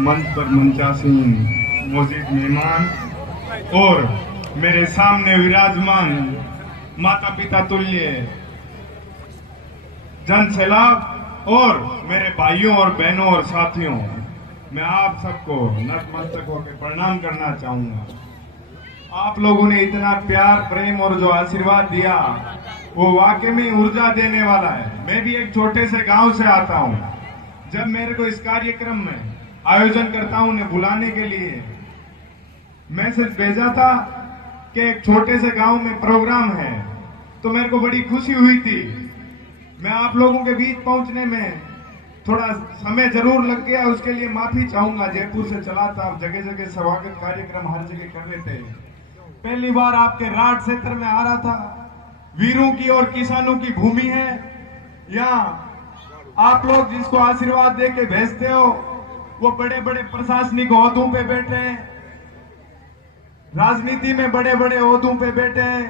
मंच पर मंचासीन मौजूद मेहमान और मेरे सामने विराजमान माता पिता तुल्य जन सैलाब और मेरे भाइयों और बहनों और साथियों, मैं आप सबको नतमस्तक होकर प्रणाम करना चाहूंगा। आप लोगों ने इतना प्यार प्रेम और जो आशीर्वाद दिया वो वाकई में ऊर्जा देने वाला है। मैं भी एक छोटे से गांव से आता हूं। जब मेरे को इस कार्यक्रम में आयोजन करता हूं उन्हें बुलाने के लिए मैसेज भेजा था कि एक छोटे से गांव में प्रोग्राम है, तो मेरे को बड़ी खुशी हुई थी। मैं आप लोगों के बीच पहुंचने में थोड़ा समय जरूर लग गया, उसके लिए माफी चाहूंगा। जयपुर से चला था, जगह जगह स्वागत कार्यक्रम हर जगह कर रहे थे। पहली बार आपके राड क्षेत्र में आ रहा था। वीरों की और किसानों की भूमि है। यहाँ आप लोग जिसको आशीर्वाद दे के भेजते हो वो बड़े बड़े प्रशासनिक ओहदों पे बैठे हैं, राजनीति में बड़े बड़े ओहदों पे बैठे हैं।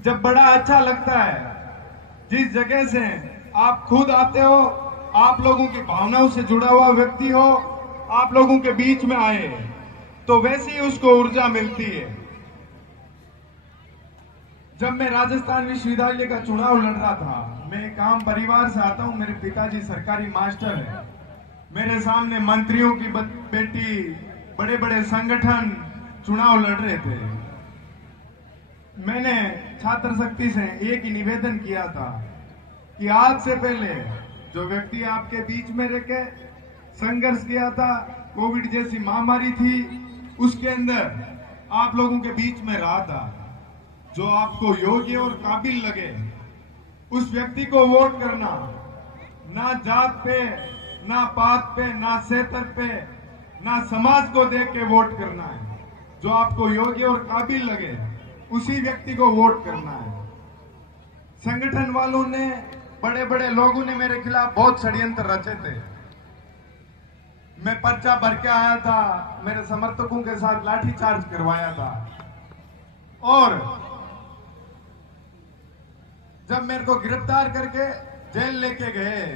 जब बड़ा अच्छा लगता है जिस जगह से आप खुद आते हो, आप लोगों की भावनाओं से जुड़ा हुआ व्यक्ति हो, आप लोगों के बीच में आए तो वैसी ही उसको ऊर्जा मिलती है। जब मैं राजस्थान विश्वविद्यालय का चुनाव लड़ रहा था, मैं एक आम परिवार से आता हूं। मेरे पिताजी सरकारी मास्टर है। मेरे सामने मंत्रियों की बेटी, बड़े बड़े संगठन चुनाव लड़ रहे थे। मैंने छात्र शक्ति से एक ही निवेदन किया था कि आज से पहले जो व्यक्ति आपके बीच में रह के संघर्ष किया था, कोविड जैसी महामारी थी, उसके अंदर आप लोगों के बीच में रहा था, जो आपको योग्य और काबिल लगे उस व्यक्ति को वोट करना। ना जात पे, ना पात पे, ना क्षेत्र पे, ना समाज को देख के वोट करना है। जो आपको योग्य और काबिल लगे उसी व्यक्ति को वोट करना है। संगठन वालों ने, बड़े बड़े लोगों ने मेरे खिलाफ बहुत षड्यंत्र रचे थे। मैं पर्चा भर के आया था, मेरे समर्थकों के साथ लाठीचार्ज करवाया था। और जब मेरे को गिरफ्तार करके जेल लेके गए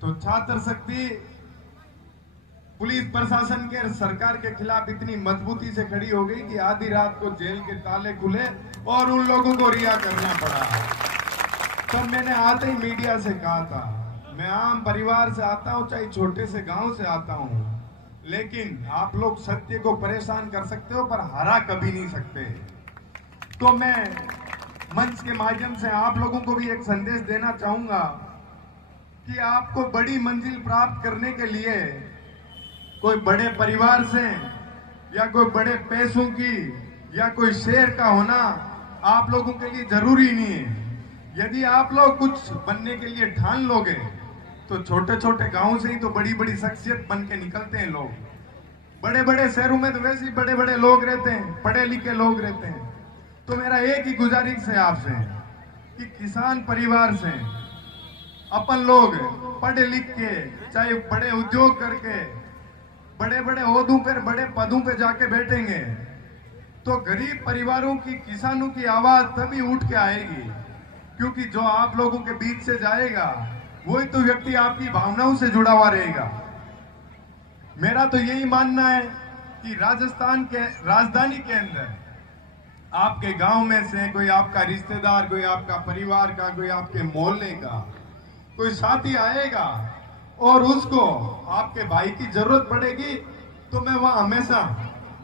तो छात्र शक्ति पुलिस प्रशासन के, सरकार के खिलाफ इतनी मजबूती से खड़ी हो गई कि आधी रात को जेल के ताले खुले और उन लोगों को रिहा करना पड़ा। तब मैंने आते ही मीडिया से कहा था, मैं आम परिवार से आता हूं, चाहे छोटे से गांव से आता हूं, लेकिन आप लोग सत्य को परेशान कर सकते हो पर हरा कभी नहीं सकते। तो मैं मंच के माध्यम से आप लोगों को भी एक संदेश देना चाहूंगा कि आपको बड़ी मंजिल प्राप्त करने के लिए कोई बड़े परिवार से या कोई बड़े पैसों की या कोई शेर का होना आप लोगों के लिए जरूरी नहीं है। यदि आप लोग कुछ बनने के लिए ठान लोगे तो छोटे छोटे गांव से ही तो बड़ी बड़ी शख्सियत बन के निकलते हैं लोग। बड़े बड़े शहरों में तो वैसे ही बड़े बड़े लोग रहते हैं, पढ़े लिखे लोग रहते हैं। तो मेरा एक ही गुजारिश है आपसे कि किसान परिवार से अपन लोग पढ़े लिख के, चाहे बड़े उद्योग करके, बड़े बड़े ओहदों पर, बड़े पदों पे जाके बैठेंगे तो गरीब परिवारों की, किसानों की आवाज तभी उठ के आएगी। क्योंकि जो आप लोगों के बीच से जाएगा वही तो व्यक्ति आपकी भावनाओं से जुड़ा हुआ रहेगा। मेरा तो यही मानना है कि राजस्थान के राजधानी के अंदर आपके गांव में से कोई आपका रिश्तेदार, कोई आपका परिवार का, कोई आपके मोहल्ले का कोई साथी आएगा और उसको आपके भाई की जरूरत पड़ेगी तो मैं वहां हमेशा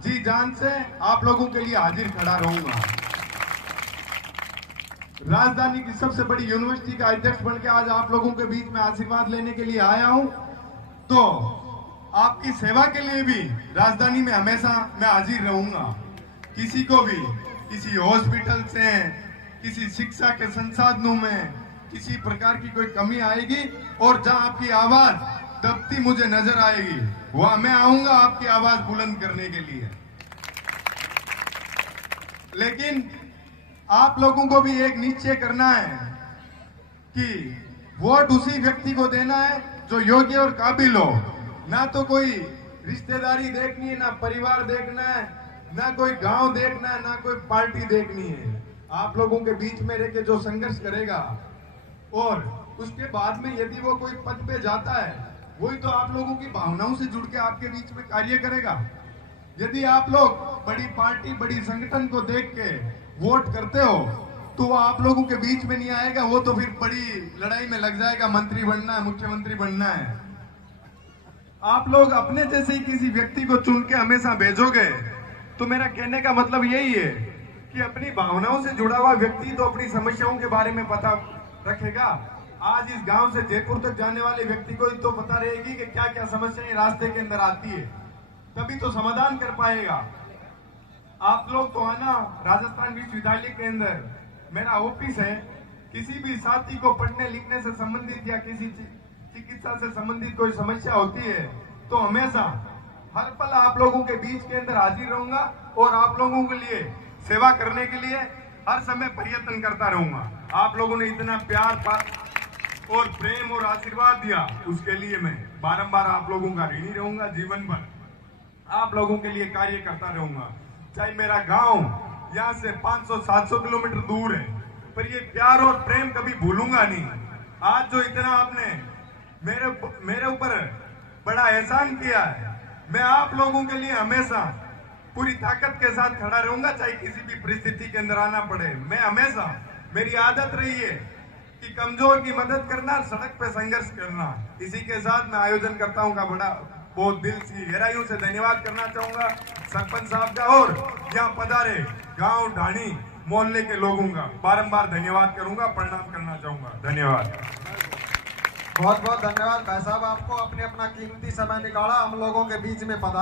जी जान से आप लोगों के लिए हाजिर खड़ा रहूंगा। राजधानी की सबसे बड़ी यूनिवर्सिटी का अध्यक्ष बनकर आज आप लोगों के बीच में आशीर्वाद लेने के लिए आया हूं, तो आपकी सेवा के लिए भी राजधानी में हमेशा मैं हाजिर रहूंगा। किसी को भी किसी हॉस्पिटल से, किसी शिक्षा के संसाधनों में किसी प्रकार की कोई कमी आएगी और जहां आपकी आवाज दबती मुझे नजर आएगी वहां मैं आऊंगा आपकी आवाज बुलंद करने के लिए। लेकिन आप लोगों को भी एक निश्चय करना है कि वोट उसी व्यक्ति को देना है जो योग्य और काबिल हो। ना तो कोई रिश्तेदारी देखनी है, ना परिवार देखना है, ना कोई गांव देखना है, ना कोई पार्टी देखनी है। आप लोगों के बीच में रह के जो संघर्ष करेगा और उसके बाद में यदि वो कोई पद पे जाता है वही तो आप लोगों की भावनाओं से जुड़ के आपके बीच में कार्य करेगा। यदि आप लोग बड़ी पार्टी, बड़ी संगठन को देख के वोट करते हो तो वो आप लोगों के बीच में नहीं आएगा, वो तो फिर बड़ी लड़ाई में लग जाएगा, मंत्री बनना है, मुख्यमंत्री बनना है। आप लोग अपने जैसे ही किसी व्यक्ति को चुन के हमेशा भेजोगे, तो मेरा कहने का मतलब यही है कि अपनी भावनाओं से जुड़ा हुआ व्यक्ति तो अपनी समस्याओं के बारे में पता रखेगा। आज इस गांव से जयपुर तक जाने वाले व्यक्ति को तो पता रहेगी कि क्या क्या समस्याएं रास्ते के अंदर आती है, तभी तो समाधान कर पाएगा। आप लोग तो आना, राजस्थान विश्वविद्यालय के अंदर मेरा ऑफिस है, किसी भी साथी को पढ़ने लिखने से संबंधित या किसी चिकित्सा से संबंधित कोई समस्या होती है तो हमेशा हर पल आप लोगों के बीच के अंदर हाजिर रहूंगा और आप लोगों के लिए सेवा करने के लिए हर समय प्रयत्न करता रहूंगा। आप लोगों ने इतना प्यार और प्रेम और आशीर्वाद दिया, उसके लिए मैं बारंबार आप लोगों का ऋणी रहूंगा। जीवन भर आप लोगों के लिए कार्य करता रहूंगा। चाहे मेरा गांव यहाँ से 500-700 किलोमीटर दूर है, पर ये प्यार और प्रेम कभी भूलूंगा नहीं। आज जो इतना आपने मेरे ऊपर बड़ा एहसान किया है, मैं आप लोगों के लिए हमेशा पूरी ताकत के साथ खड़ा रहूंगा, चाहे किसी भी परिस्थिति के अंदर आना पड़े। मैं हमेशा, मेरी आदत रही है कि कमजोर की मदद करना, सड़क पे संघर्ष करना। इसी के साथ मैं आयोजन करता हूँ का बड़ा बहुत दिल की गहराइयों से धन्यवाद करना चाहूंगा सरपंच साहब का, और यहाँ पधारे गांव ढाणी मोहल्ले के लोगों का बारंबार धन्यवाद करूंगा, प्रणाम करना चाहूंगा। धन्यवाद। बहुत बहुत धन्यवाद भाई साहब, आपको अपने अपना कीमती समय निकाला, हम लोगों के बीच में पधारे।